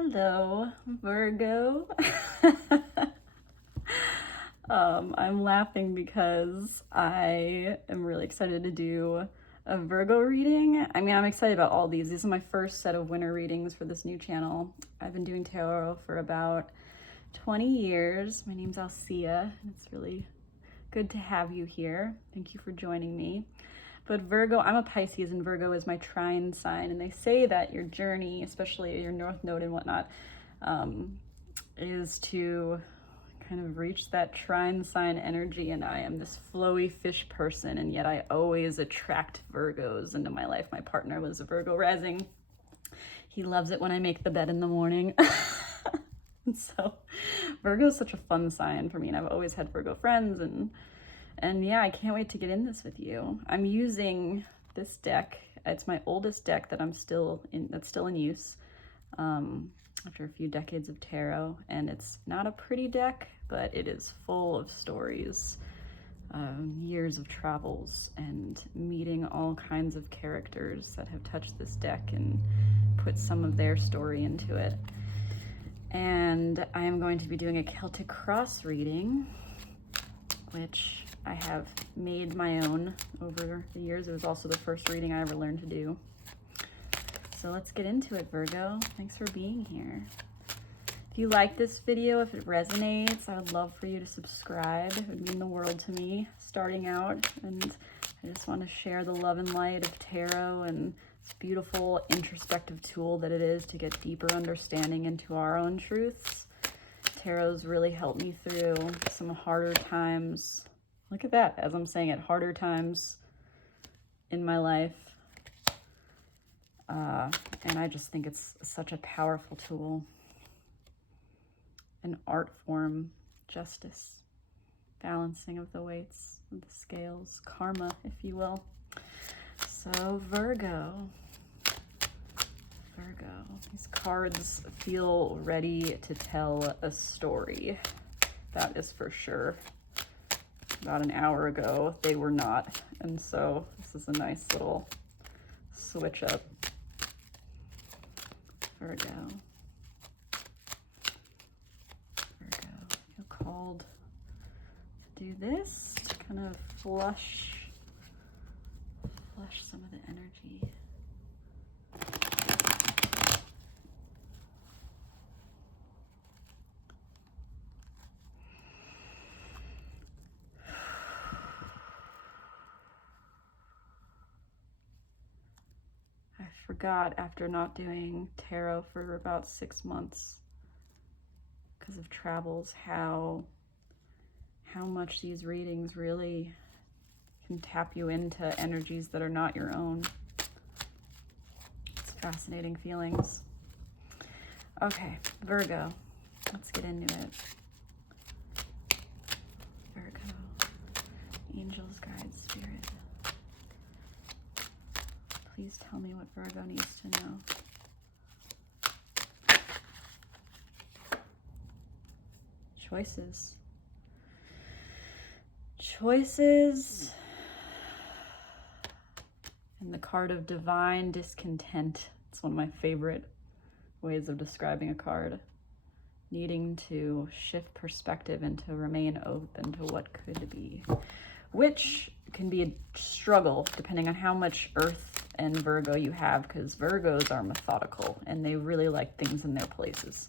Hello, Virgo. I'm laughing because I am really excited to do a Virgo reading. I mean, I'm excited about all these. These are my first set of winter readings for this new channel. I've been doing tarot for about 20 years. My name's Alsea, and it's really good to have you here. Thank you for joining me. But Virgo, I'm a Pisces, and Virgo is my trine sign. And they say that your journey, especially your North Node and whatnot, is to kind of reach that trine sign energy. And I am this flowy fish person, and yet I always attract Virgos into my life. My partner was a Virgo rising. He loves it when I make the bed in the morning. So Virgo is such a fun sign for me, and I've always had Virgo friends, and yeah, I can't wait to get in this with you. I'm using this deck. It's my oldest deck that that's still in use after a few decades of tarot, and it's not a pretty deck, but it is full of stories, years of travels, and meeting all kinds of characters that have touched this deck and put some of their story into it. And I am going to be doing a Celtic cross reading, which I have made my own over the years. It was also the first reading I ever learned to do. So let's get into it, Virgo. Thanks for being here. If you like this video, if it resonates, I would love for you to subscribe. It would mean the world to me starting out. And I just want to share the love and light of tarot and this beautiful introspective tool that it is to get deeper understanding into our own truths. Tarot's really helped me through some harder times. Look at that, as I'm saying it, harder times in my life. And I just think it's such a powerful tool. An art form, justice, balancing of the weights, of the scales, karma, if you will. So Virgo, these cards feel ready to tell a story. That is for sure. About an hour ago, they were not. And so this is a nice little switch up. Virgo. I feel called to do this to kind of flush some of the energy. I forgot, after not doing tarot for about 6 months because of travels, how much these readings really can tap you into energies that are not your own. It's fascinating feelings. Okay, Virgo, let's get into it. Virgo, angels, guides, spirit. Please tell me what Virgo needs to know. Choices. Choices. And the card of divine discontent. It's one of my favorite ways of describing a card. Needing to shift perspective and to remain open to what could be. Which can be a struggle depending on how much Earth and Virgo you have, because Virgos are methodical and they really like things in their places.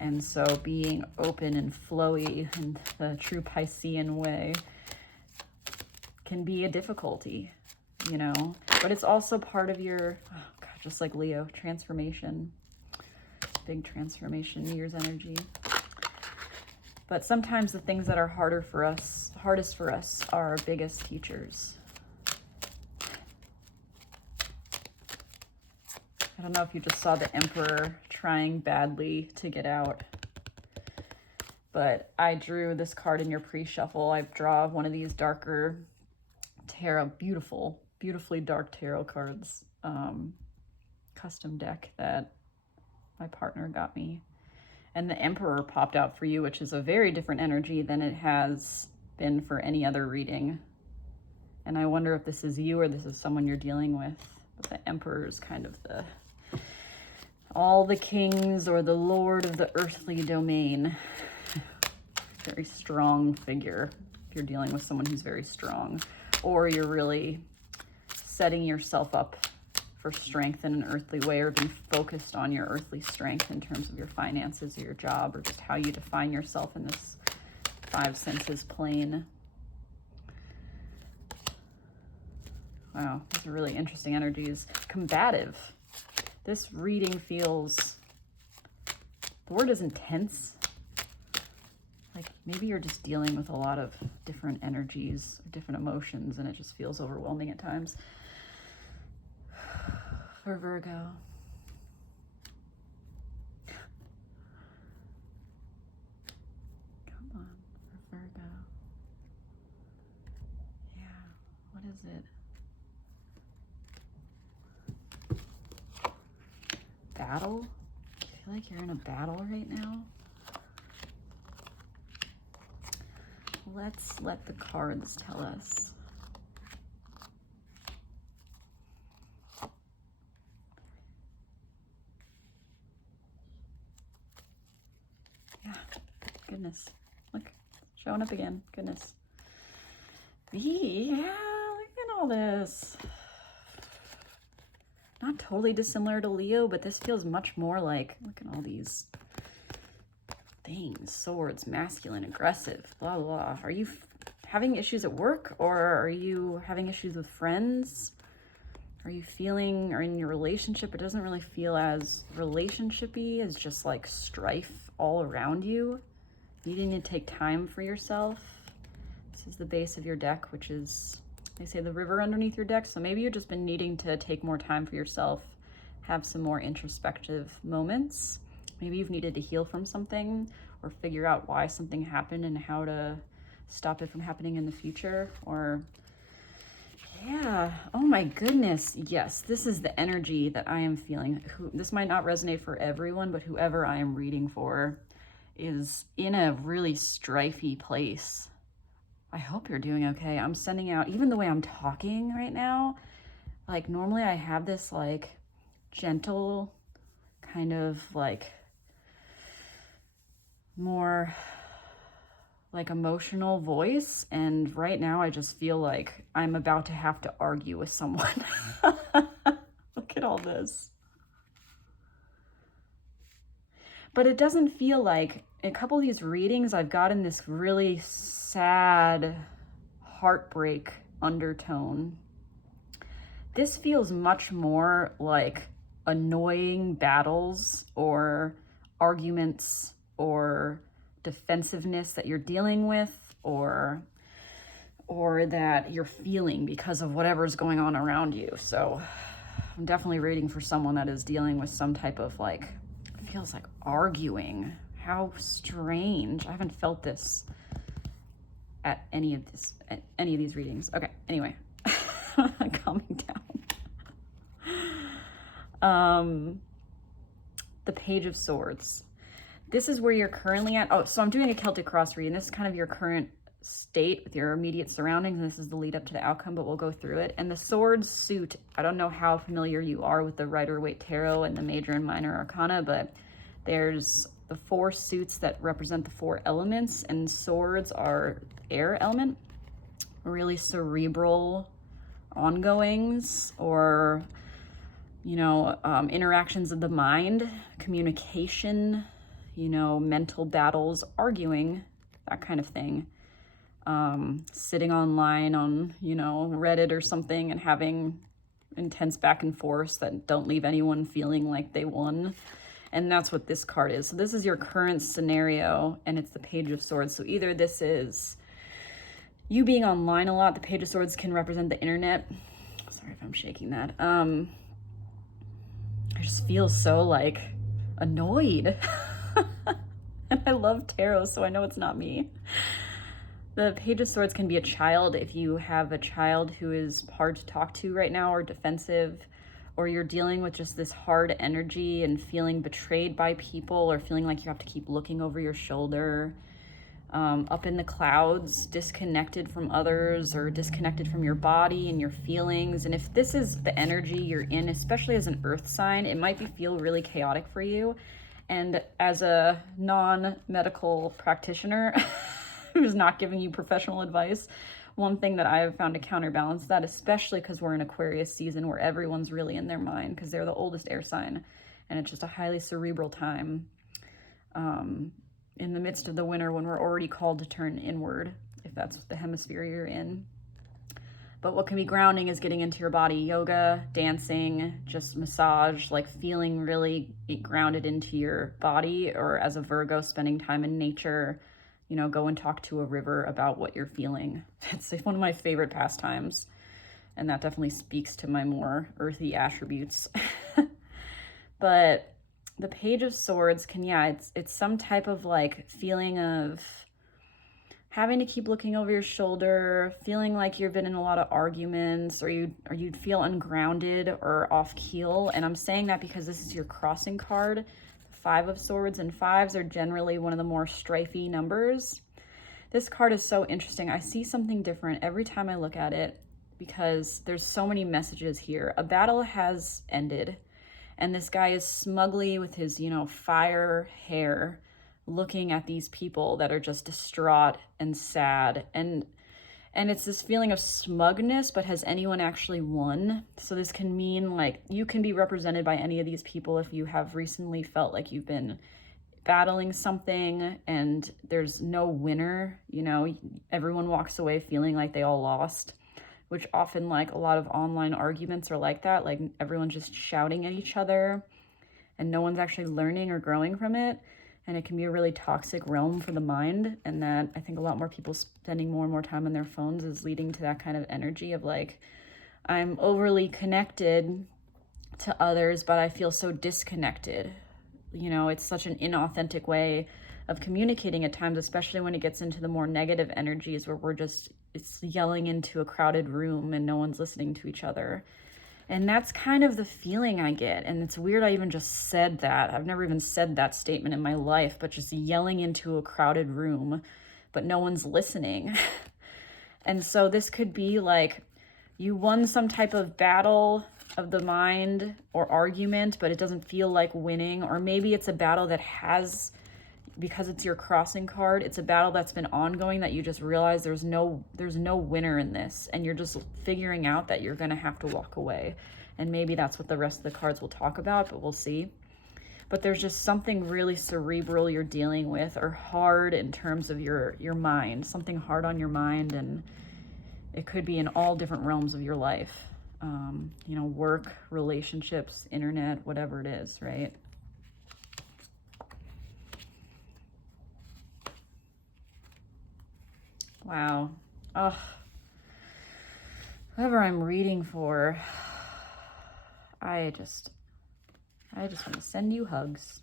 And so being open and flowy in the true Piscean way can be a difficulty, you know, but it's also part of your, oh God, just like Leo, transformation, big transformation, year's energy. But sometimes the things that are hardest for us are our biggest teachers. I don't know if you just saw the Emperor trying badly to get out, but I drew this card in your pre-shuffle. I draw one of these darker tarot, beautifully dark tarot cards, custom deck that my partner got me. And the Emperor popped out for you, which is a very different energy than it has been for any other reading. And I wonder if this is you or this is someone you're dealing with. But the Emperor is kind of the all the kings or the lord of the earthly domain. Very strong figure if you're dealing with someone who's very strong, or you're really setting yourself up for strength in an earthly way, or being focused on your earthly strength in terms of your finances or your job, or just how you define yourself in this five senses plane. Wow, these are really interesting energies. Combative. This reading feels, the word is intense. Like maybe you're just dealing with a lot of different energies, different emotions, and it just feels overwhelming at times. For Virgo. Come on, for Virgo. Yeah, what is it? Battle? I feel like you're in a battle right now. Let's let the cards tell us. Yeah, goodness. Look, showing up again. Goodness. Yeah, look at all this. Not totally dissimilar to Leo, but this feels much more like, look at all these things. Swords, masculine, aggressive, blah, blah. Are you having issues at work, or are you having issues with friends? Are you feeling, or in your relationship, it doesn't really feel as relationship-y as just like strife all around you. Needing to take time for yourself. This is the base of your deck, which is, they say, the river underneath your deck. So maybe you've just been needing to take more time for yourself, have some more introspective moments. Maybe you've needed to heal from something, or figure out why something happened and how to stop it from happening in the future. Or yeah, oh my goodness, yes, this is the energy that I am feeling. This might not resonate for everyone, but whoever I am reading for is in a really strifey place. I hope you're doing okay. I'm sending out, even the way I'm talking right now, like normally I have this like gentle kind of like more like emotional voice, and right now I just feel like I'm about to have to argue with someone. Look at all this. But it doesn't feel like, a couple of these readings I've gotten this really sad heartbreak undertone. This feels much more like annoying battles or arguments or defensiveness that you're dealing with, or that you're feeling because of whatever's going on around you. So I'm definitely reading for someone that is dealing with some type of like, it feels like arguing. How strange. I haven't felt this at any of these readings. Okay, anyway. Calming down. The Page of Swords. This is where you're currently at. Oh, so I'm doing a Celtic cross reading. This is kind of your current state with your immediate surroundings, and this is the lead up to the outcome, but we'll go through it. And the Swords suit, I don't know how familiar you are with the Rider-Waite Tarot and the Major and Minor Arcana, but there's the 4 suits that represent the 4 elements, and swords are air element, really cerebral ongoings, or you know, interactions of the mind, communication, you know, mental battles, arguing, that kind of thing. Sitting online on, you know, Reddit or something and having intense back and forth that don't leave anyone feeling like they won. And that's what this card is. So this is your current scenario, and it's the Page of Swords. So either this is you being online a lot. The Page of Swords can represent the internet. Sorry if I'm shaking that. I just feel so like annoyed. And I love tarot, so I know it's not me. The Page of Swords can be a child if you have a child who is hard to talk to right now, or defensive, or you're dealing with just this hard energy and feeling betrayed by people, or feeling like you have to keep looking over your shoulder. up in the clouds, disconnected from others or disconnected from your body and your feelings. And if this is the energy you're in, especially as an earth sign, it might feel really chaotic for you. And as a non-medical practitioner who's not giving you professional advice, one thing that I have found to counterbalance that, especially because we're in Aquarius season where everyone's really in their mind because they're the oldest air sign, and it's just a highly cerebral time. In the midst of the winter when we're already called to turn inward, if that's the hemisphere you're in. But what can be grounding is getting into your body, yoga, dancing, just massage, like feeling really grounded into your body, or as a Virgo, spending time in nature, you know, go and talk to a river about what you're feeling. It's one of my favorite pastimes, and that definitely speaks to my more earthy attributes. But the Page of Swords can, it's some type of like feeling of having to keep looking over your shoulder, feeling like you've been in a lot of arguments, or you'd feel ungrounded or off keel. And I'm saying that because this is your crossing card, the Five of Swords, and fives are generally one of the more strifey numbers. This card is so interesting. I see something different every time I look at it because there's so many messages here. A battle has ended. And this guy is smugly with his, fire hair looking at these people that are just distraught and sad. And it's this feeling of smugness, but has anyone actually won? So this can mean like you can be represented by any of these people if you have recently felt like you've been battling something and there's no winner. Everyone walks away feeling like they all lost, which often, like, a lot of online arguments are like that. Like, everyone's just shouting at each other and no one's actually learning or growing from it. And it can be a really toxic realm for the mind. And that I think a lot more people spending more and more time on their phones is leading to that kind of energy of like, I'm overly connected to others, but I feel so disconnected. It's such an inauthentic way of communicating at times, especially when it gets into the more negative energies where it's yelling into a crowded room and no one's listening to each other. And that's kind of the feeling I get. And it's weird I even just said that. I've never even said that statement in my life, but just yelling into a crowded room, but no one's listening. And so this could be like you won some type of battle of the mind or argument, but it doesn't feel like winning. Or maybe it's a battle that has, because it's your crossing card, it's a battle that's been ongoing that you just realize there's no winner in this, and you're just figuring out that you're gonna have to walk away. And maybe that's what the rest of the cards will talk about, but we'll see. But there's just something really cerebral you're dealing with, or hard in terms of your mind, something hard on your mind, and it could be in all different realms of your life. Work, relationships, internet, whatever it is, right? Wow. Oh, whoever I'm reading for, I just want to send you hugs.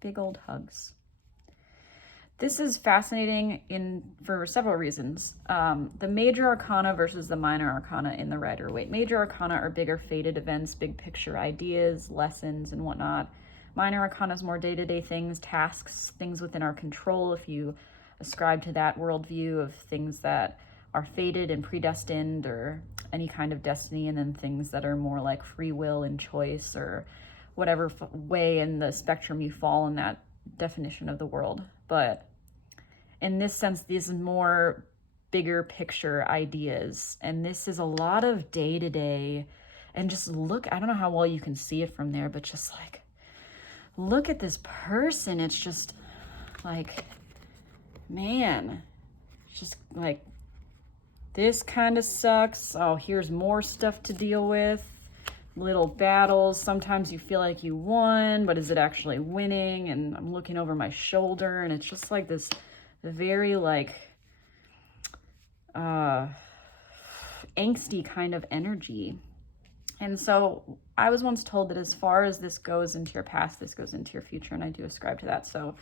Big old hugs. This is fascinating for several reasons. The major arcana versus the minor arcana in the Rider-Waite. Major arcana are bigger fated events, big picture ideas, lessons, and whatnot. Minor arcana is more day-to-day things, tasks, things within our control. If you ascribe to that worldview of things that are fated and predestined, or any kind of destiny, and then things that are more like free will and choice, or whatever way in the spectrum you fall in that definition of the world. But in this sense, these are more bigger picture ideas, and this is a lot of day-to-day. And just look, I don't know how well you can see it from there, but just like look at this person. It's just like, man, just like, this kind of sucks. Oh, here's more stuff to deal with. Little battles. Sometimes you feel like you won, but is it actually winning? And I'm looking over my shoulder, and it's just like this very like angsty kind of energy. And so I was once told that as far as this goes into your past, this goes into your future, and I do ascribe to that. So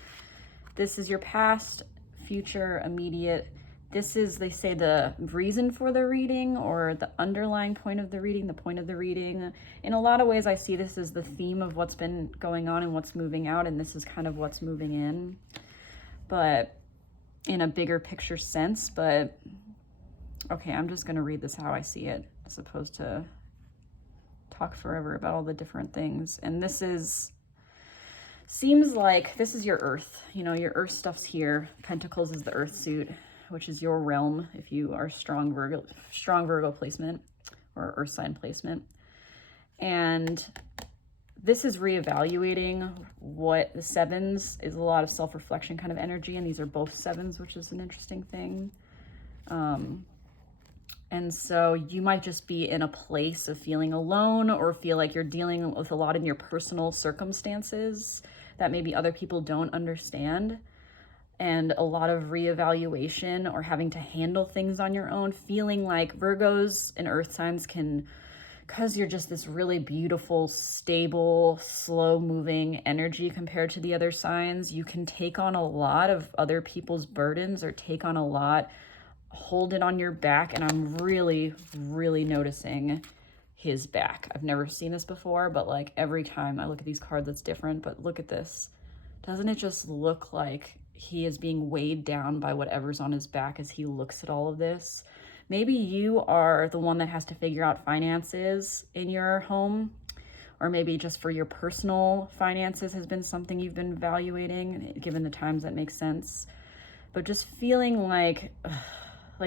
this is your past, future, immediate. This is, they say, the reason for the reading, or the underlying point of the reading, the point of the reading. In a lot of ways, I see this as the theme of what's been going on and what's moving out, and this is kind of what's moving in. But in a bigger picture sense, but okay, I'm just going to read this how I see it as opposed to talk forever about all the different things. And seems like this is your earth, you know, your earth stuff's here. Pentacles is the earth suit, which is your realm if you are strong Virgo placement or earth sign placement. And this is reevaluating what the sevens is, a lot of self-reflection kind of energy. And these are both sevens, which is an interesting thing. And so you might just be in a place of feeling alone or feel like you're dealing with a lot in your personal circumstances that maybe other people don't understand. And a lot of reevaluation or having to handle things on your own, feeling like Virgos and earth signs can, because you're just this really beautiful, stable, slow moving energy compared to the other signs, you can take on a lot of other people's burdens or take on a lot, hold it on your back. And I'm really, really noticing his back. I've never seen this before, but like every time I look at these cards, it's different. But look at this. Doesn't it just look like he is being weighed down by whatever's on his back as he looks at all of this? Maybe you are the one that has to figure out finances in your home, or maybe just for your personal finances has been something you've been evaluating, given the times that makes sense. But just feeling like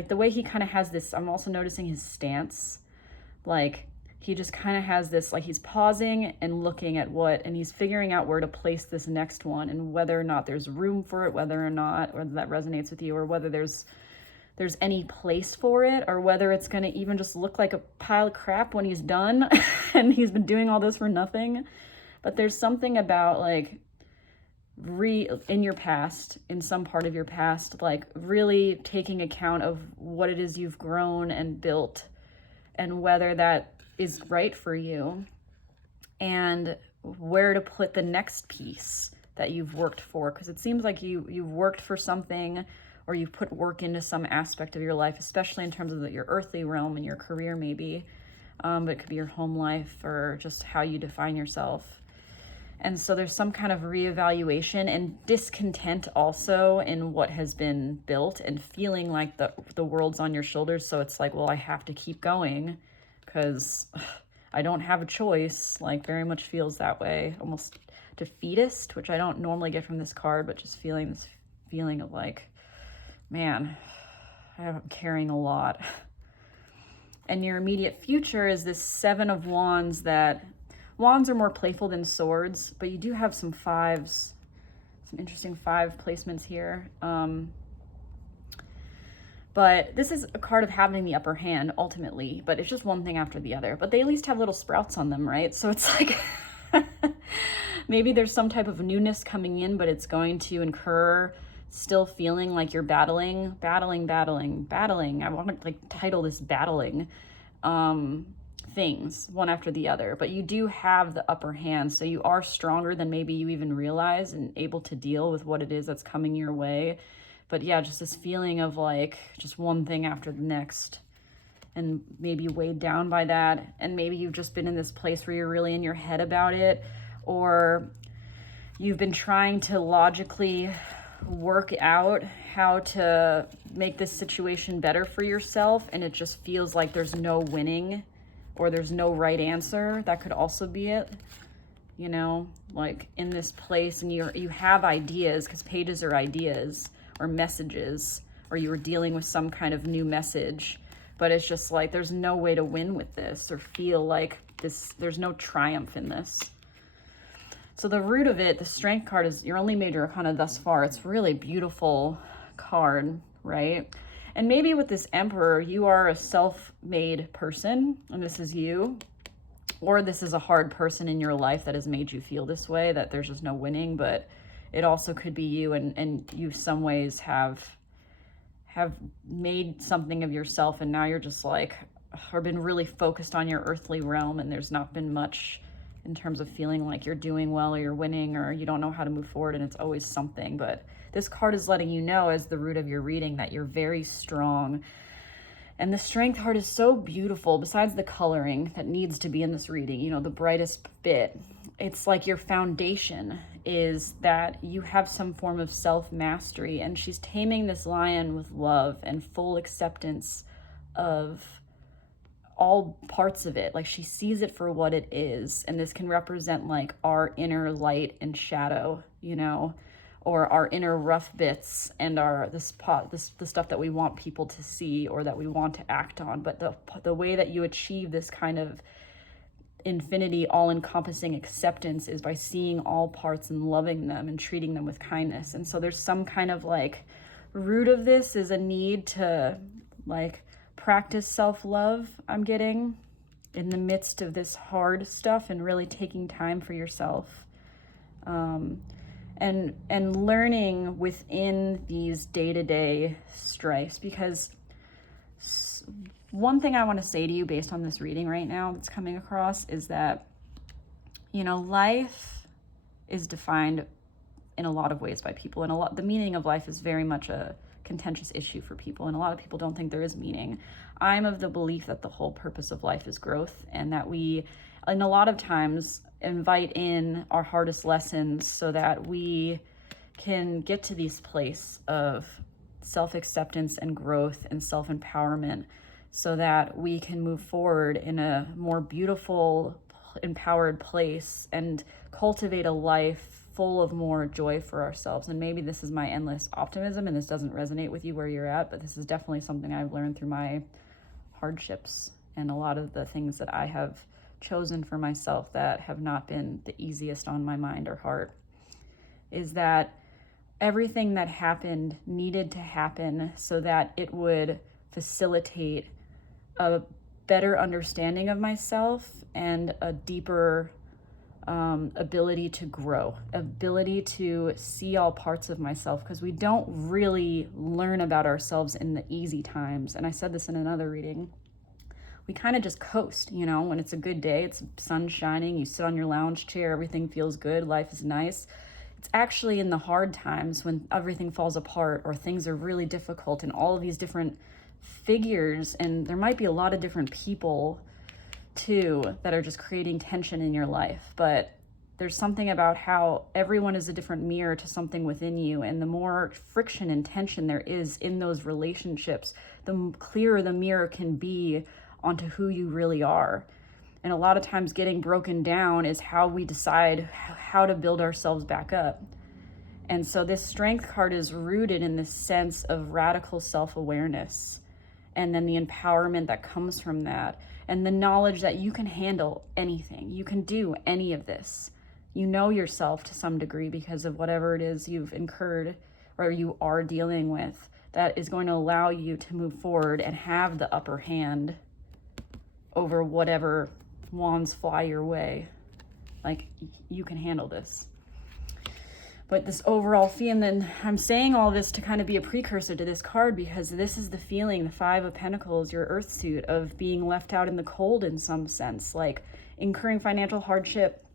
the way he kind of has this, I'm also noticing his stance. Like he just kind of has this, like he's pausing and looking at and he's figuring out where to place this next one and whether or not there's room for it, whether that resonates with you, or whether there's any place for it, or whether it's going to even just look like a pile of crap when he's done and he's been doing all this for nothing. But there's something about like in your past, in some part of your past, like really taking account of what it is you've grown and built and whether that is right for you and where to put the next piece that you've worked for. Because it seems like you've worked for something, or you've put work into some aspect of your life, especially in terms of your earthly realm and your career maybe, but it could be your home life or just how you define yourself. And so there's some kind of reevaluation and discontent also in what has been built and feeling like the world's on your shoulders. So it's like, well, I have to keep going because I don't have a choice. Like very much feels that way, almost defeatist, which I don't normally get from this card, but just feeling this feeling of like, man, I'm carrying a lot. And your immediate future is this Seven of Wands. That wands are more playful than swords, but you do have some fives, some interesting five placements here. But this is a card of having the upper hand ultimately, but it's just one thing after the other. But they at least have little sprouts on them, right? So it's like maybe there's some type of newness coming in, but it's going to incur still feeling like you're battling. I want to like title this battling things one after the other, but you do have the upper hand. So you are stronger than maybe you even realize and able to deal with what it is that's coming your way. But yeah, just this feeling of like just one thing after the next, and maybe weighed down by that. And maybe you've just been in this place where you're really in your head about it, or you've been trying to logically work out how to make this situation better for yourself, and it just feels like there's no winning or there's no right answer. That could also be it, you know, like in this place, and you have ideas, because pages are ideas or messages, or you were dealing with some kind of new message, but it's just like there's no way to win with this or feel like this, there's no triumph in this. So the root of it, the Strength card, is your only major arcana thus far. It's really beautiful card, right? And maybe with this Emperor, you are a self-made person, and this is you, or this is a hard person in your life that has made you feel this way, that there's just no winning. But it also could be you, and you some ways have made something of yourself, and now you're just like, or been really focused on your earthly realm, and there's not been much in terms of feeling like you're doing well or you're winning or you don't know how to move forward, and it's always something. But this card is letting you know, as the root of your reading, that you're very strong. And the Strength card is so beautiful, besides the coloring that needs to be in this reading, you know, the brightest bit it's like your foundation is that you have some form of self-mastery, and she's taming this lion with love and full acceptance of all parts of it. Like, she sees it for what it is, and this can represent like our inner light and shadow, you know, or our inner rough bits and our the stuff that we want people to see or that we want to act on. But the way that you achieve this kind of infinity, all-encompassing acceptance is by seeing all parts and loving them and treating them with kindness. And so there's some kind of like root of this is a need to like practice self-love, I'm getting, in the midst of this hard stuff, and really taking time for yourself, and learning within these day-to-day strifes. Because one thing I want to say to you based on this reading right now that's coming across is that, you know, life is defined in a lot of ways by people, and the meaning of life is very much a contentious issue for people, and a lot of people don't think there is meaning. I'm of the belief that the whole purpose of life is growth, and that we, and a lot of times, invite in our hardest lessons so that we can get to this place of self-acceptance and growth and self-empowerment, so that we can move forward in a more beautiful, empowered place and cultivate a life full of more joy for ourselves. And maybe this is my endless optimism and this doesn't resonate with you where you're at, but this is definitely something I've learned through my hardships and a lot of the things that I have chosen for myself that have not been the easiest on my mind or heart, is that everything that happened needed to happen so that it would facilitate a better understanding of myself and a deeper ability to grow, ability to see all parts of myself, because we don't really learn about ourselves in the easy times. And I said this in another reading. We kind of just coast, you know, when it's a good day, it's sun shining, you sit on your lounge chair, everything feels good, life is nice. It's actually in the hard times when everything falls apart or things are really difficult and all of these different figures, and there might be a lot of different people too that are just creating tension in your life. But there's something about how everyone is a different mirror to something within you, and the more friction and tension there is in those relationships, the clearer the mirror can be onto who you really are. And a lot of times getting broken down is how we decide how to build ourselves back up. And so this strength card is rooted in this sense of radical self-awareness, and then the empowerment that comes from that, and the knowledge that you can handle anything. You can do any of this. You know yourself to some degree because of whatever it is you've incurred or you are dealing with, that is going to allow you to move forward and have the upper hand over whatever wands fly your way. Like, you can handle this. But this overall feeling, and then I'm saying all this to kind of be a precursor to this card, because this is the feeling, the Five of Pentacles, your earth suit, of being left out in the cold in some sense, like incurring financial hardship,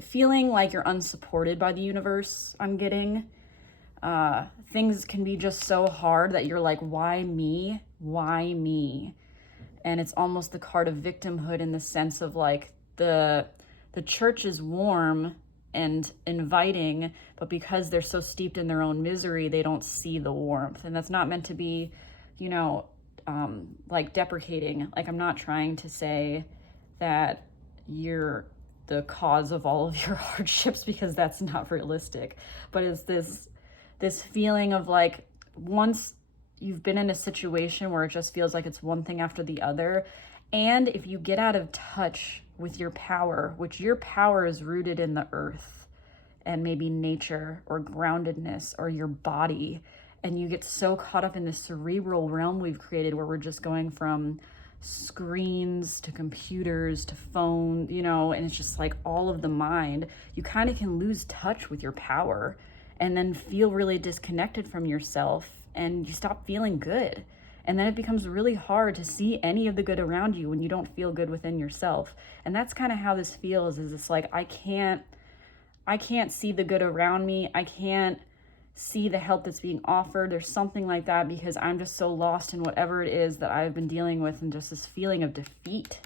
feeling like you're unsupported by the universe, I'm getting. Things can be just so hard that you're like, why me? Why me? And it's almost the card of victimhood in the sense of like, the church is warm and inviting, but because they're so steeped in their own misery, they don't see the warmth. And that's not meant to be, you know, like deprecating. Like, I'm not trying to say that you're the cause of all of your hardships, because that's not realistic. But it's this feeling of like, once you've been in a situation where it just feels like it's one thing after the other, and if you get out of touch with your power, which your power is rooted in the earth and maybe nature or groundedness or your body, and you get so caught up in this cerebral realm we've created where we're just going from screens to computers to phone, you know, and it's just like all of the mind, you kind of can lose touch with your power and then feel really disconnected from yourself, and you stop feeling good. And then it becomes really hard to see any of the good around you when you don't feel good within yourself. And that's kind of how this feels, is it's like, I can't see the good around me. I can't see the help that's being offered. There's something like that, because I'm just so lost in whatever it is that I've been dealing with, and just this feeling of defeat.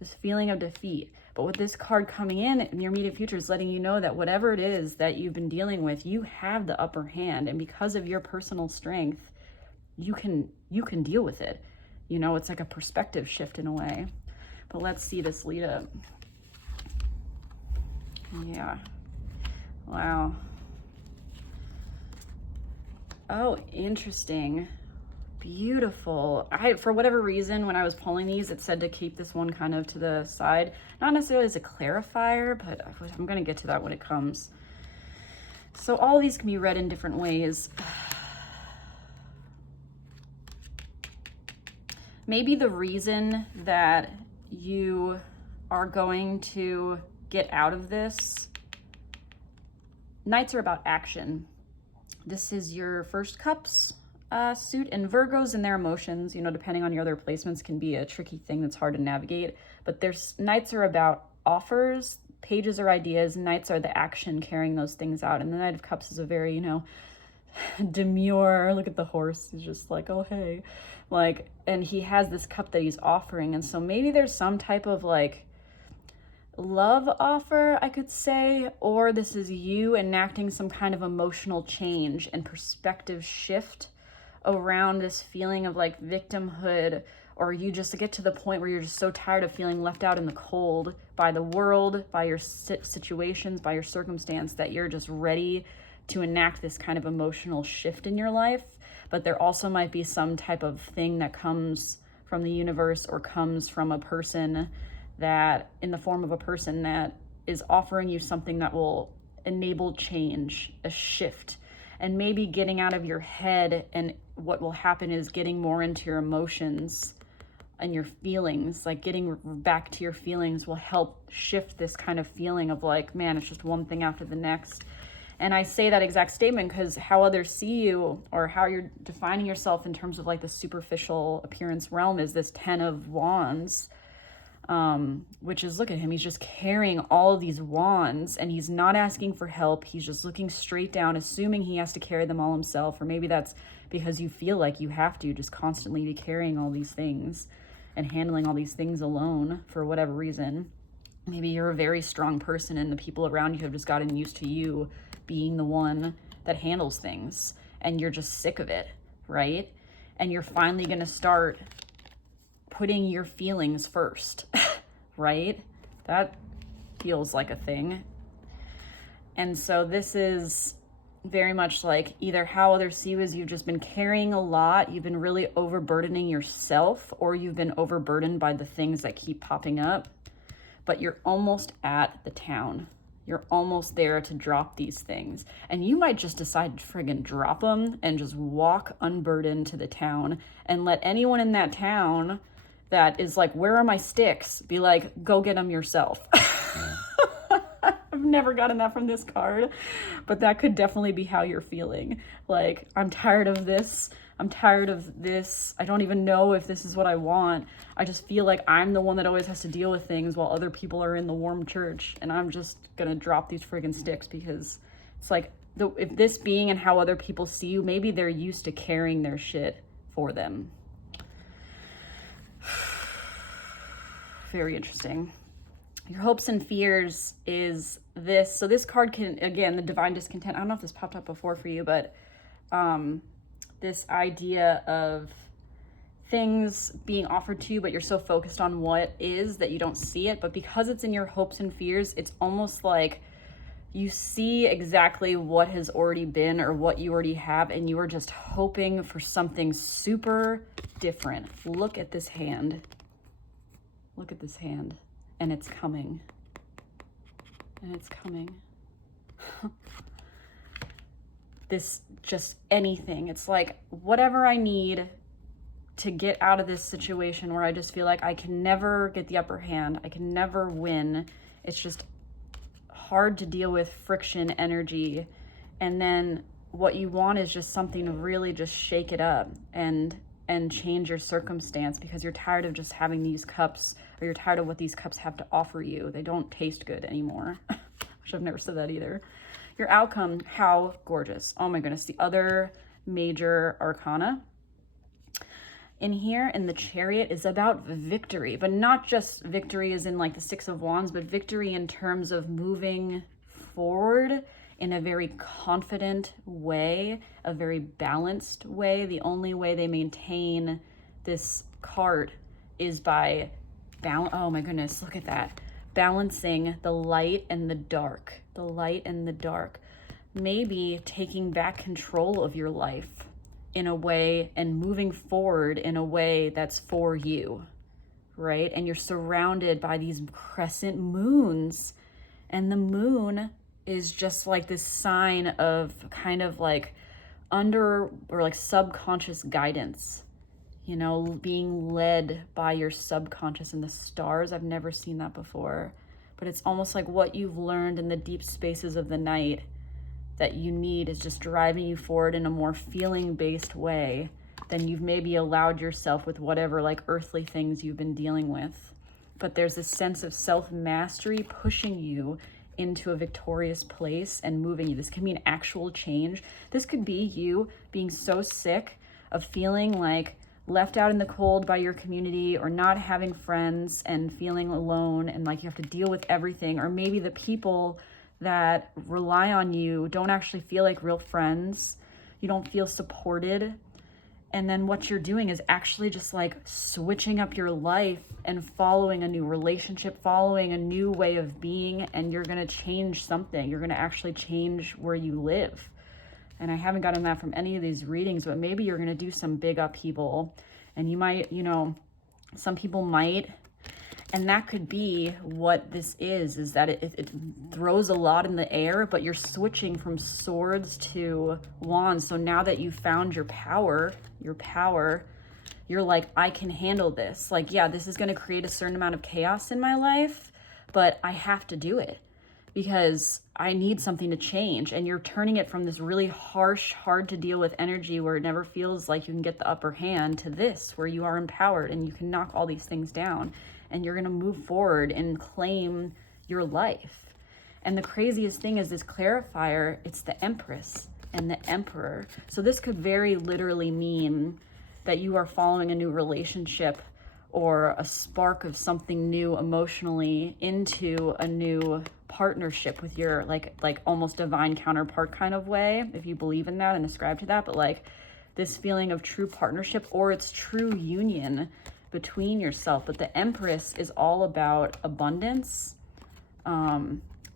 This feeling of defeat. But with this card coming in your immediate future is letting you know that whatever it is that you've been dealing with, you have the upper hand. And because of your personal strength, you can deal with it. You know, it's like a perspective shift in a way. But let's see this lead up. Yeah. Wow. Oh, interesting. Beautiful. For whatever reason, when I was pulling these, it said to keep this one kind of to the side. Not necessarily as a clarifier, but I'm going to get to that when it comes. So all these can be read in different ways. Maybe the reason that you are going to get out of this, Knights are about action. This is your first cups suit, and Virgos and their emotions, you know, depending on your other placements, can be a tricky thing that's hard to navigate. But Knights are about offers, pages are ideas, Knights are the action carrying those things out. And the Knight of Cups is a very, you know, demure, look at the horse, he's just like, oh hey, like, and he has this cup that he's offering. And so maybe there's some type of like love offer, I could say, or this is you enacting some kind of emotional change and perspective shift around this feeling of like victimhood, or you just get to the point where you're just so tired of feeling left out in the cold by the world, by your situations, by your circumstance, that you're just ready to enact this kind of emotional shift in your life. But there also might be some type of thing that comes from the universe or comes from a person, that in the form of a person that is offering you something that will enable change, a shift, and maybe getting out of your head. And what will happen is getting more into your emotions and your feelings, like getting back to your feelings will help shift this kind of feeling of like, man, it's just one thing after the next. And I say that exact statement because how others see you, or how you're defining yourself in terms of like the superficial appearance realm, is this 10 of Wands, which is, look at him, he's just carrying all of these wands and he's not asking for help. He's just looking straight down, assuming he has to carry them all himself. Or maybe that's because you feel like you have to just constantly be carrying all these things and handling all these things alone for whatever reason. Maybe you're a very strong person and the people around you have just gotten used to you being the one that handles things, and you're just sick of it, right? And you're finally going to start putting your feelings first, right? That feels like a thing. And so this is very much like either how others see you is you've just been carrying a lot, you've been really overburdening yourself, or you've been overburdened by the things that keep popping up, but you're almost at the town. You're almost there to drop these things. And you might just decide to friggin' drop them and just walk unburdened to the town and let anyone in that town that is like, where are my sticks? Be like, go get them yourself. I've never gotten that from this card, but that could definitely be how you're feeling. Like, I'm tired of this. I'm tired of this. I don't even know if this is what I want. I just feel like I'm the one that always has to deal with things while other people are in the warm church, and I'm just gonna drop these friggin' sticks because it's like, if this being and how other people see you, maybe they're used to carrying their shit for them. Very interesting. Your hopes and fears is this. So this card can, again, the divine discontent. I don't know if this popped up before for you, but this idea of things being offered to you, but you're so focused on what is that you don't see it. But because it's in your hopes and fears, it's almost like you see exactly what has already been or what you already have, and you are just hoping for something super different. Look at this hand. Look at this hand. And it's coming. And it's coming. This, just anything. It's like whatever I need to get out of this situation where I just feel like I can never get the upper hand. I can never win. It's just hard to deal with friction energy. And then what you want is just something to really just shake it up and change your circumstance, because you're tired of just having these cups, or you're tired of what these cups have to offer you. They don't taste good anymore, which I've never said that either. Your outcome, how gorgeous. Oh my goodness. The other major arcana in here in the Chariot is about victory, but not just victory as in like the Six of Wands, but victory in terms of moving forward in a very confident way, a very balanced way. The only way they maintain this card is by oh my goodness, look at that. Balancing the light and the dark, the light and the dark. Maybe taking back control of your life in a way and moving forward in a way that's for you, right? And you're surrounded by these crescent moons, and the moon is just like this sign of kind of like under or like subconscious guidance, you know, being led by your subconscious and the stars. I've never seen that before, but it's almost like what you've learned in the deep spaces of the night that you need is just driving you forward in a more feeling-based way than you've maybe allowed yourself with whatever like earthly things you've been dealing with. But there's this sense of self-mastery pushing you into a victorious place and moving you. This can mean actual change. This could be you being so sick of feeling like left out in the cold by your community, or not having friends and feeling alone and like you have to deal with everything, or maybe the people that rely on you don't actually feel like real friends. You don't feel supported. And then what you're doing is actually just like switching up your life and following a new relationship, following a new way of being, and you're gonna change something. You're gonna actually change where you live. And I haven't gotten that from any of these readings, but maybe you're gonna do some big upheaval, and you might, you know, some people might. And that could be what this is that it throws a lot in the air, but you're switching from swords to wands. So now that you found your power, you're like, I can handle this. Like, yeah, this is going to create a certain amount of chaos in my life, but I have to do it because I need something to change. And you're turning it from this really harsh, hard to deal with energy where it never feels like you can get the upper hand to this, where you are empowered and you can knock all these things down. And you're going to move forward and claim your life. And the craziest thing is this clarifier, it's the Empress and the Emperor. So this could very literally mean that you are following a new relationship or a spark of something new emotionally into a new partnership with your like almost divine counterpart kind of way, if you believe in that and ascribe to that. But like this feeling of true partnership or it's true union between yourself. But the Empress is all about abundance,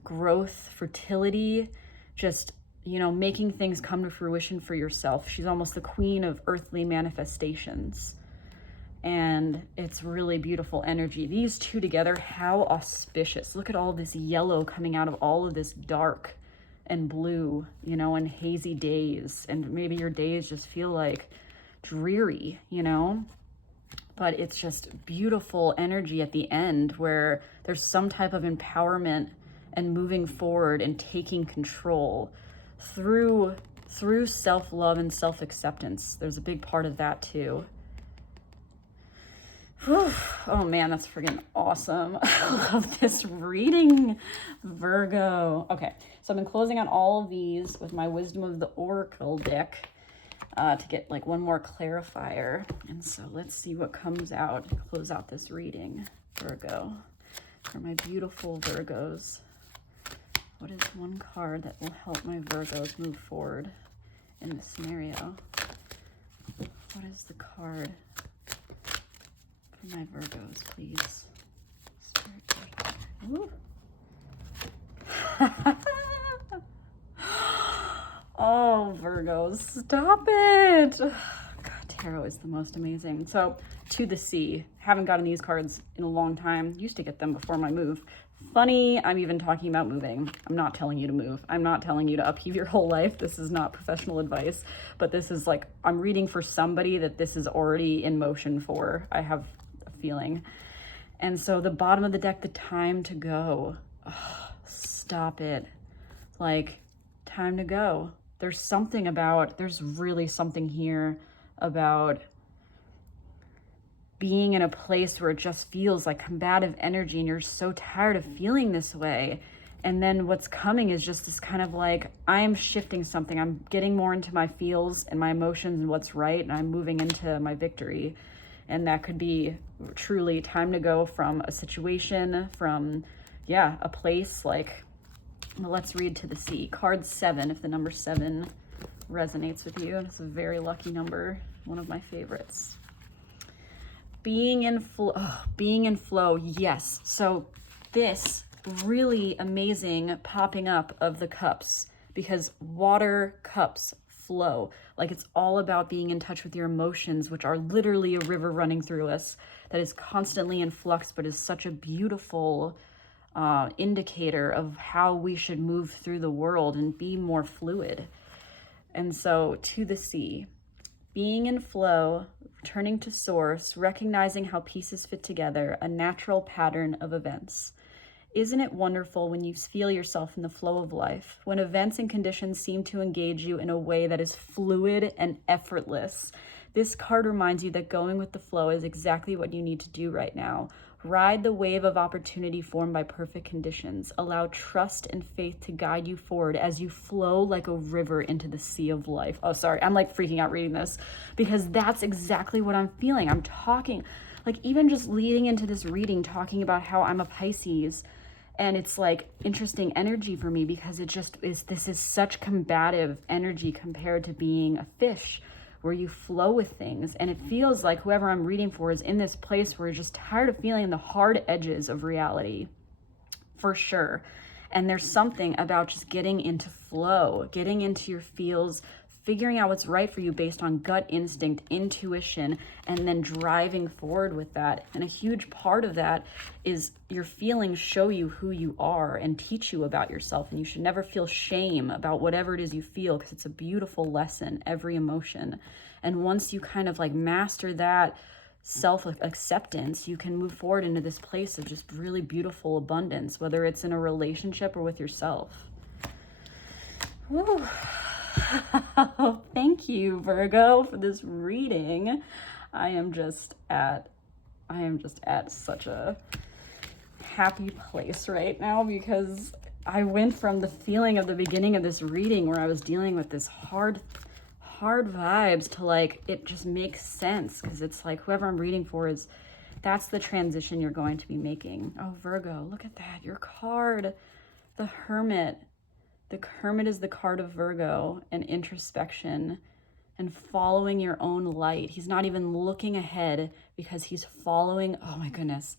growth, fertility, just, you know, making things come to fruition for yourself. She's almost the queen of earthly manifestations. And it's really beautiful energy. These two together, how auspicious. Look at all this yellow coming out of all of this dark and blue, you know, and hazy days. And maybe your days just feel like dreary, you know? But it's just beautiful energy at the end where there's some type of empowerment and moving forward and taking control through self-love and self-acceptance. There's a big part of that too. Whew. Oh man, that's freaking awesome. I love this reading, Virgo. Okay, so I've been closing out all of these with my Wisdom of the Oracle deck. To get like one more clarifier. And so let's see what comes out to close out this reading, Virgo. For my beautiful Virgos, what is one card that will help my Virgos move forward in this scenario? What is the card for my Virgos, please? Spirit. Oh, Virgos, stop it. God, tarot is the most amazing. So, to the sea. Haven't gotten these cards in a long time. Used to get them before my move. Funny, I'm even talking about moving. I'm not telling you to move. I'm not telling you to upheave your whole life. This is not professional advice. But this is like, I'm reading for somebody that this is already in motion for. I have a feeling. And so the bottom of the deck, the time to go. Oh, stop it. Like, time to go. There's really something here about being in a place where it just feels like combative energy and you're so tired of feeling this way. And then what's coming is just this kind of like, I'm shifting something. I'm getting more into my feels and my emotions and what's right. And I'm moving into my victory. And that could be truly time to go from a situation, from, yeah, a place. Like, well, let's read to the sea. Card 7, if the number 7 resonates with you. It's a very lucky number, one of my favorites. Being in flow, yes. So this really amazing popping up of the cups, because water cups flow. Like, it's all about being in touch with your emotions, which are literally a river running through us that is constantly in flux, but is such a beautiful indicator of how we should move through the world and be more fluid. And so, to the sea, being in flow, returning to source, recognizing how pieces fit together, a natural pattern of events. Isn't it wonderful when you feel yourself in the flow of life, when events and conditions seem to engage you in a way that is fluid and effortless? This card reminds you that going with the flow is exactly what you need to do right now. Ride the wave of opportunity formed by perfect conditions. Allow trust and faith to guide you forward as you flow like a river into the sea of life. Oh, sorry, I'm like freaking out reading this, because that's exactly what I'm feeling. I'm talking, like, even just leading into this reading, talking about how I'm a Pisces. And it's like interesting energy for me, because it just is, this is such combative energy compared to being a fish, where you flow with things. And it feels like whoever I'm reading for is in this place where you're just tired of feeling the hard edges of reality, for sure. And there's something about just getting into flow, getting into your feels, figuring out what's right for you based on gut instinct, intuition, and then driving forward with that. And a huge part of that is your feelings show you who you are and teach you about yourself. And you should never feel shame about whatever it is you feel, because it's a beautiful lesson, every emotion. And once you kind of like master that self-acceptance, you can move forward into this place of just really beautiful abundance, whether it's in a relationship or with yourself. Woo. Thank you, Virgo, for this reading. I am just at such a happy place right now, because I went from the feeling of the beginning of this reading where I was dealing with this hard vibes to like, it just makes sense, because it's like whoever I'm reading for is, that's the transition you're going to be making. Oh, Virgo, look at that, your card, the Hermit. The Hermit is the card of Virgo and introspection and following your own light. He's not even looking ahead, because he's following, oh my goodness.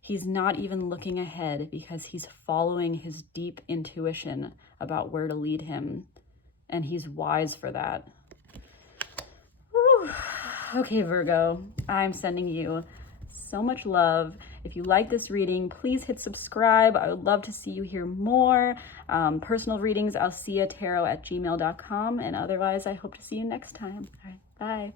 He's not even looking ahead because he's following his deep intuition about where to lead him. And he's wise for that. Whew. Okay, Virgo, I'm sending you so much love. If you like this reading, please hit subscribe. I would love to see you here more. Personal readings, alseatarot@gmail.com. And otherwise, I hope to see you next time. All right, bye.